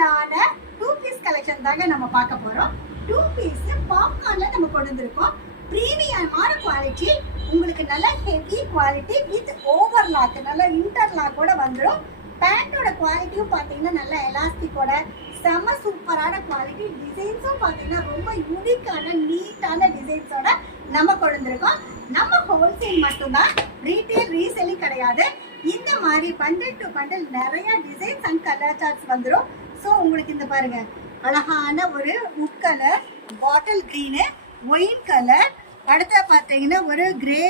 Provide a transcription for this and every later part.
பியூட்டிஃபுல்லான 2 piece collection தாங்க நம்ம பார்க்க போறோம். 2 பீஸ் பாப்கார்ன்ல நம்ம கொண்டு வந்திருக்கோம். பிரீமியமான குவாலிட்டி, உங்களுக்கு நல்ல ஹெவி குவாலிட்டி வித் ஓவர்லாக், நல்ல இன்டர்லாக்கோட வந்துடும். பேண்டோட குவாலிட்டியும் பார்த்தீங்கன்னா நல்ல எலாஸ்டிக்கோட செம்ம சூப்பரான குவாலிட்டி. டிசைன்ஸும் பார்த்தீங்கன்னா ரொம்ப யூனிக்கான நீட்டான டிசைன்ஸோட நம்ம கொண்டு வந்திருக்கோம். நம்ம ஹோல்சேல் மட்டும்தான், ரீட்டைல் ரீசேலிங் கிடையாது. இந்த மாதிரி பண்டில் டு பண்டில் நிறைய டிசைன்ஸ் அண்ட் கலர் சார்ட்ஸ் வந்துடும். ஸோ உங்களுக்கு இந்த பாருங்க, அழகான ஒரு உட் கலர், பாட்டில் கிரீனு, ஒயின் கலர், அடுத்த பார்த்தீங்கன்னா ஒரு கிரே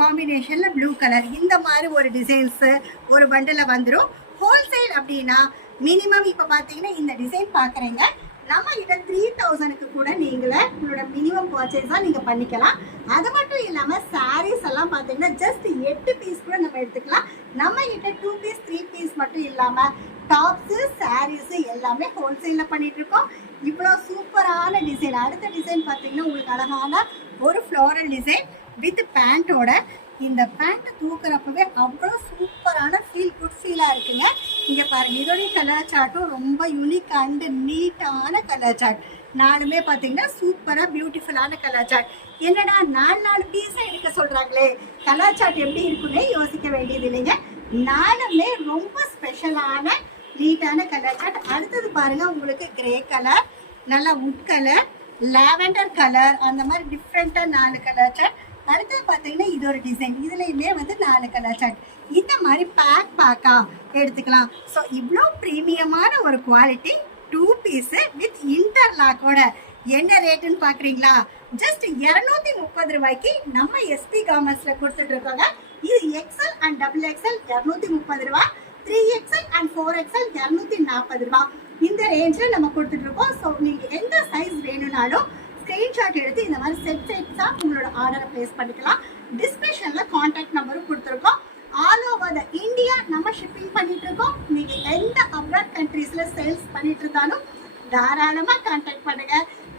காம்பினேஷன்ல ப்ளூ கலர், இந்த மாதிரி ஒரு டிசைன்ஸு ஒரு பண்டில் வந்துடும். ஹோல்சேல் அப்படின்னா மினிமம் இப்போ பார்த்தீங்கன்னா இந்த டிசைன் பார்க்குறீங்க, நம்ம கிட்ட 3000க்கு கூட நீங்களே உங்களோட மினிமம் பர்ச்சேஸாக நீங்கள் பண்ணிக்கலாம். அது மட்டும் இல்லாமல் சாரீஸ் எல்லாம் பார்த்தீங்கன்னா ஜஸ்ட் 8 பீஸ் கூட நம்ம எடுத்துக்கலாம். நம்ம கிட்ட 2 பீஸ் 3 பீஸ் மட்டும் இல்லாமல் டாப்ஸு சாரீஸு எல்லாமே ஹோல்சேலில் பண்ணிட்டு இருக்கோம். இவ்வளோ சூப்பரான டிசைன். அடுத்த டிசைன் பார்த்தீங்கன்னா உங்களுக்கு அழகான ஒரு ஃப்ளோரல் டிசைன் வித் பேண்ட்டோட. இந்த பேண்ட்டை தூக்குறப்பவே அவ்வளோ சூப்பரான குட் ஃபீலாக இருக்குங்க. இங்கே பாருங்கள், இதோடைய கலர் சார்ட்டும் ரொம்ப யூனிக் அண்டு நீட்டான கலர் சார்ட். நாலுமே பார்த்தீங்கன்னா சூப்பராக பியூட்டிஃபுல்லான கலர் சார்ட். என்னடா 4 பீஸாக எடுக்க சொல்கிறாங்களே, கலர் சார்ட் எப்படி இருக்குன்னே யோசிக்க வேண்டியது இல்லைங்க. நாலுமே ரொம்ப ஸ்பெஷலான நீட்டான கலர் சார்ட். அடுத்தது பாருங்கள், உங்களுக்கு கிரே கலர், நல்லா உட் கலர், லாவெண்டர் கலர், அந்த மாதிரி டிஃப்ரெண்ட்டாக 4 கலர் சார்ட். அடுத்தது பார்த்தீங்கன்னா இது ஒரு டிசைன், இதுலையுமே வந்து 4 கலர் சார்ட். இந்த மாதிரி பேக்காக எடுத்துக்கலாம். ஸோ இவ்வளோ ப்ரீமியமான ஒரு குவாலிட்டி 2 பீஸு வித் இன்டர்லாக்கோட. என்ன ரேட்டுன்னு பார்க்குறீங்களா? ஜஸ்ட் 230 ரூபாய்க்கு நம்ம எஸ்பி கார்மெண்ட்ஸில் கொடுத்துட்டு இருக்கோங்க. இது எக்ஸ்எல் அண்ட் டபுள் எக்ஸ்எல் 230 ரூபா, 3XL அண்ட் 4XL 240 ரூபா. இந்த ரேஞ்சில் நம்ம கொடுத்துட்டு இருக்கோம். ஸோ நீங்கள் எந்த சைஸ் வேணும்னாலும் ஸ்க்ரீன்ஷாட் எடுத்து இந்த மாதிரி செட்ஸாக உங்களோட ஆர்டரை ப்ளேஸ் பண்ணிக்கலாம். டிஸ்கிரிப்ஷனில் கான்டாக்ட் நம்பரும் கொடுத்துருக்கோம். ஆல் ஓவர் த இந்தியா நம்ம ஷிப்பிங் பண்ணிட்டு இருக்கோம். நீங்கள் எந்த அப்ராட் கண்ட்ரீஸில் சேல்ஸ் பண்ணிட்டு இருந்தாலும் தாராளமாக கான்டாக்ட் பண்ணுங்க.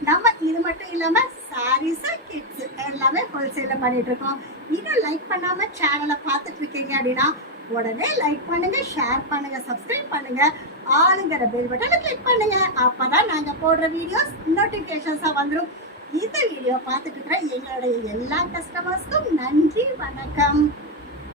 நம்ம இது மட்டும் இல்லாமல் சாரீஸு, கிட்ஸு எல்லாமே ஹோல்சேலில் பண்ணிட்டு இருக்கோம். இன்னும் லைக் பண்ணாமல் சேனலை பார்த்துட்டு இருக்கீங்க அப்படின்னா உடனே லைக் பண்ணுங்க, ஷேர் பண்ணுங்க, சப்ஸ்கிரைப் பண்ணுங்க, ஆளுங்கிற பெல் பட்டனை கிளிக் பண்ணுங்க. அப்பதான் நாங்க போடுற வீடியோஸ் நோட்டிபிகேஷன்ஸா வந்துடும். இந்த வீடியோ பார்த்துட்டு இருக்கிற எங்களுடைய எல்லா கஸ்டமர்ஸ்க்கும் நன்றி, வணக்கம்.